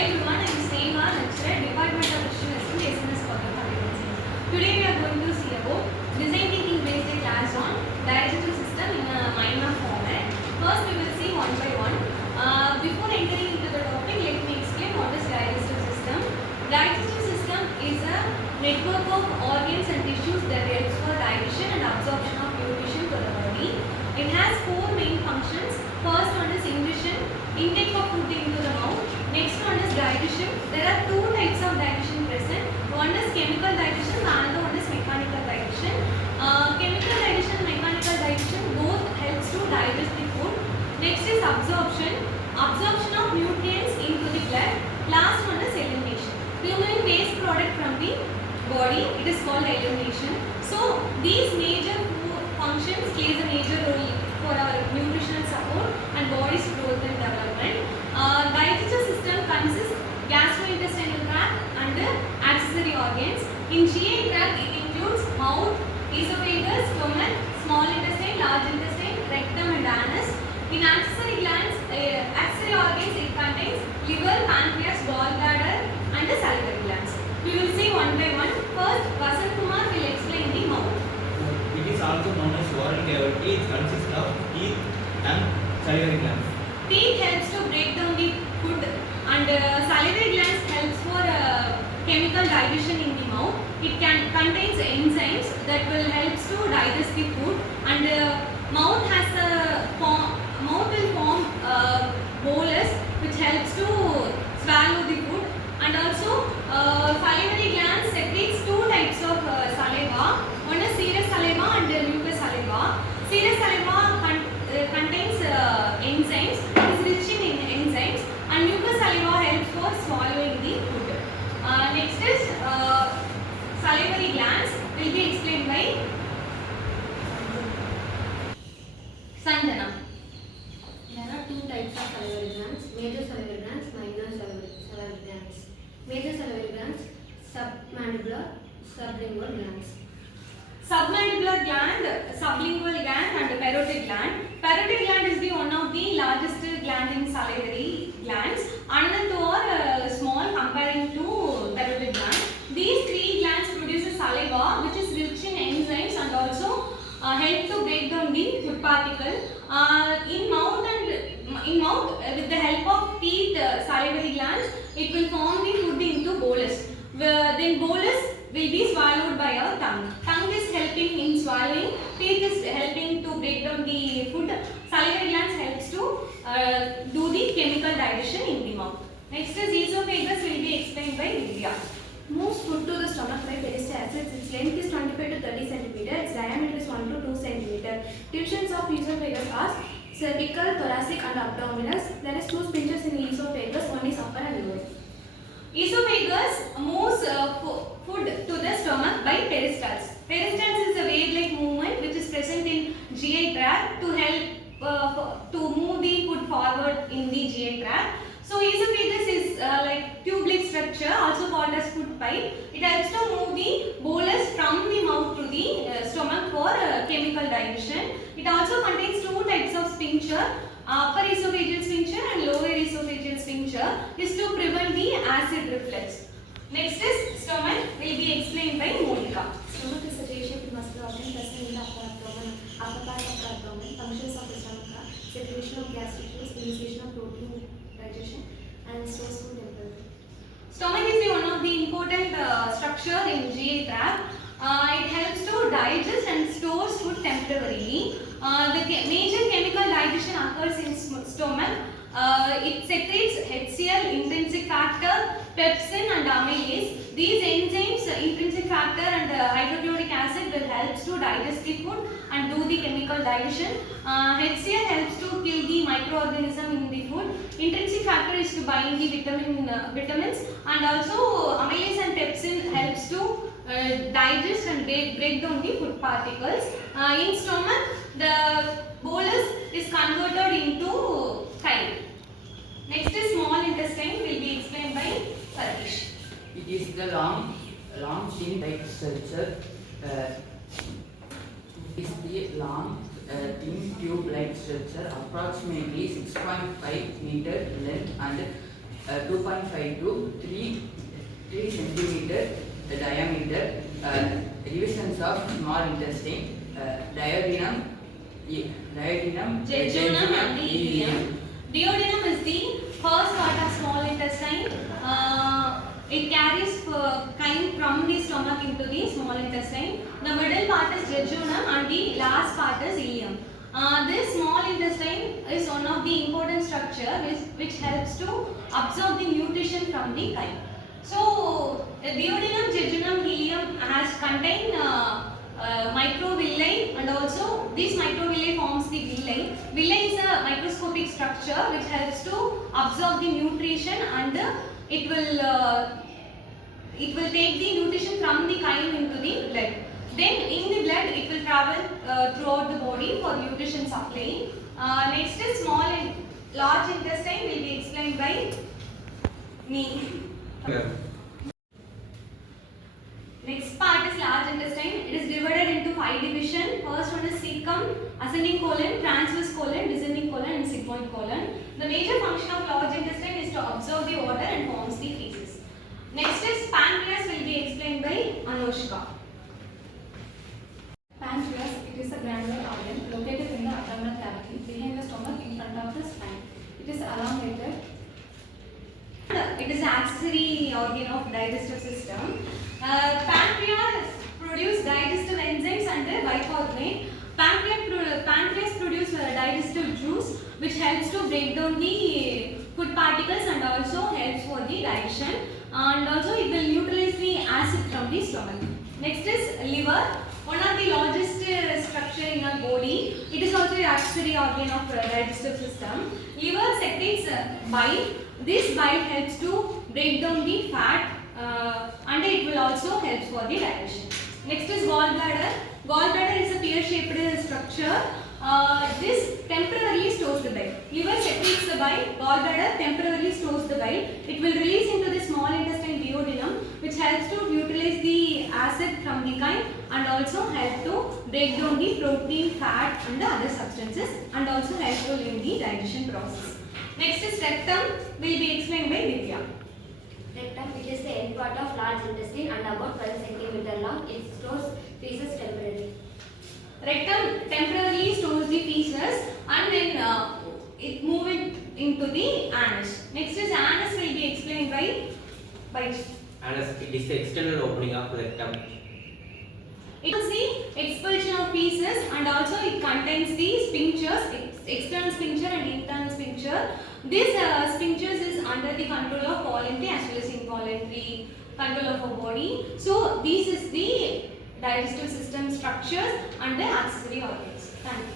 everyone, I am Sneha, lecturer, Department of Visual Assessment, SNS College of Agriculture. Today we are going to see about design thinking based class on digestive system in a mind map format. First we will see one by one. Before entering into the topic, let me explain what is digestive system. Digestive system is a network of organs and tissues that helps for digestion and absorption of nutrition to the body. It has four main functions. First one is ingestion, intake of food into the mouth. Next one is digestion. There are two types of digestion present. One is chemical digestion, the other one is mechanical digestion. Chemical digestion and mechanical digestion both helps to digest the food. Next is absorption. Absorption of nutrients into the blood. Last one is elimination. Removing waste product from the body, it is called elimination. So these major functions plays a major role for our nutritional support and body's growth and development. Digestive system consists gastrointestinal tract and accessory organs. In GI tract, it includes mouth, esophagus, stomach, small intestine, large intestine, rectum and anus. In accessory glands, accessory organs, it contains liver, pancreas, gallbladder and the salivary glands. We will see one by one. First, Vasant Kumar will explain the mouth. It is also known as oral cavity. It consists of teeth and salivary glands. Teeth helps to break down the food and salivary glands helps for chemical digestion in the mouth. It contains enzymes that will helps to digest the food, and mouth will form bolus which helps to swallow the food, and also salivary glands secretes two types of saliva. One is serous saliva and mucous saliva. Serous saliva contains enzymes. It is rich in enzymes, and mucous saliva helps for swallowing the food. Next is salivary glands will be explained by Sandana. There are two types of salivary glands: major salivary glands, minor salivary glands. Major salivary glands, submandibular, sublingual glands. Submandibular gland, sublingual gland and parotid gland. Parotid gland is the one of the largest gland in salivary glands. Another two are small comparing to parotid gland. These three glands produce saliva which is rich in enzymes and also help to break down the food particle. In mouth with the help of teeth, salivary glands, it will form the food into bolus. Then bolus will be swallowed by our tongue. Tongue is helping in swallowing, teeth is helping to break down the food, salivary glands helps to do the chemical digestion in the mouth. Next is esophagus will be explained by Vidya. Moves food to the stomach by peristalsis. Its length is 25 to 30 cm. Its diameter is 1 to 2 cm. Divisions of esophagus are cervical, thoracic and abdominal. There is two sphincters in esophagus. One is upper and lower. Esophagus moves food to the stomach by peristalsis. Peristalsis is a wave-like movement which is present in GI tract to help to move the food forward in the GI tract. So esophagus is like tube-like structure, also called as food pipe. It helps to move the bolus from the mouth to the stomach for chemical digestion. It also contains two types of sphincter. Upper esophageal sphincter and lower esophageal sphincter is to prevent the acid reflux. Next is stomach will be explained by Monica. Stomach is a J-shaped muscular organ present in the upper abdomen, upper part of the abdomen. Functions of the stomach are secretion of gas tissues, initiation of protein digestion, and stores food temporarily. Stomach is the one of the important structure in GI tract. It helps to digest and stores food temporarily. The major chemical digestion occurs in stomach. It secretes HCl, intrinsic factor, pepsin and amylase. These enzymes, intrinsic factor and hydrochloric acid will help to digest the food and do the chemical digestion. HCl helps to kill the microorganism in the food. Intrinsic factor is to bind the vitamins, and also amylase and pepsin helps to digest and break down the food particles. In stomach, the bolus is converted into chyle. Next is small intestine will be explained by Parikesh. It is the long thin-like structure. It is the long thin tube-like structure, approximately 6.5 meter length and 2.5 to 3 centimeter diameter. Divisions of small intestine, duodenum, Jejunum and the ileum. Duodenum is the first part of small intestine. It carries chyme from the stomach into the small intestine. The middle part is jejunum and the last part is ileum. This small intestine is one of the important structure which helps to absorb the nutrition from the chyme. So, duodenum, jejunum, ileum has contain microvilli, and also this microvilli forms the villi. Villi is a microscopic structure which helps to absorb the nutrition, and it will take the nutrition from the chyme into the blood. Then in the blood it will travel throughout the body for nutrition supply. Next is small and large intestine will be explained by me. Next part is large intestine. It is divided into 5 divisions. First one is cecum, ascending colon, transverse colon, descending colon and sigmoid colon. The major function of large intestine is to absorb the water and forms the feces. Next is pancreas will be explained by Anushka. Pancreas, it is a granular organ located in the abdominal cavity behind the stomach in front of the spine. It is elongated. It is an accessory organ of digestive system. Pancreas produce digestive enzymes and bicarbonate. Pancreas produce digestive juice which helps to break down the food particles and also helps for the digestion, and also it will neutralize the acid from the stomach. Next is liver, one of the largest structure in our body. It is also an accessory organ of digestive system. Liver secretes bile. This bile helps to break down the fat and it will also help for the digestion. Next is gallbladder. Gallbladder is a pear-shaped structure. This temporarily stores the bile. Liver secretes the bile. Gallbladder temporarily stores the bile. It will release into the small intestine duodenum, which helps to neutralize the acid from the chyme and also help to break down the protein, fat and the other substances, and also helpful in the digestion process. Next is rectum, will be explained by Divya. Rectum, it is the end part of large intestine and about 12 cm long. It stores feces temporarily. Rectum temporarily stores the feces and then it moves it into the anus. Next is anus, will be explained by Anus, it is the external opening of rectum. It is the expulsion of feces and also it contains the sphincters, external sphincter and internal sphincter. This sphincters is under the control of voluntary as well as involuntary control of our body. So this is the digestive system structures and the accessory organs. Thank you.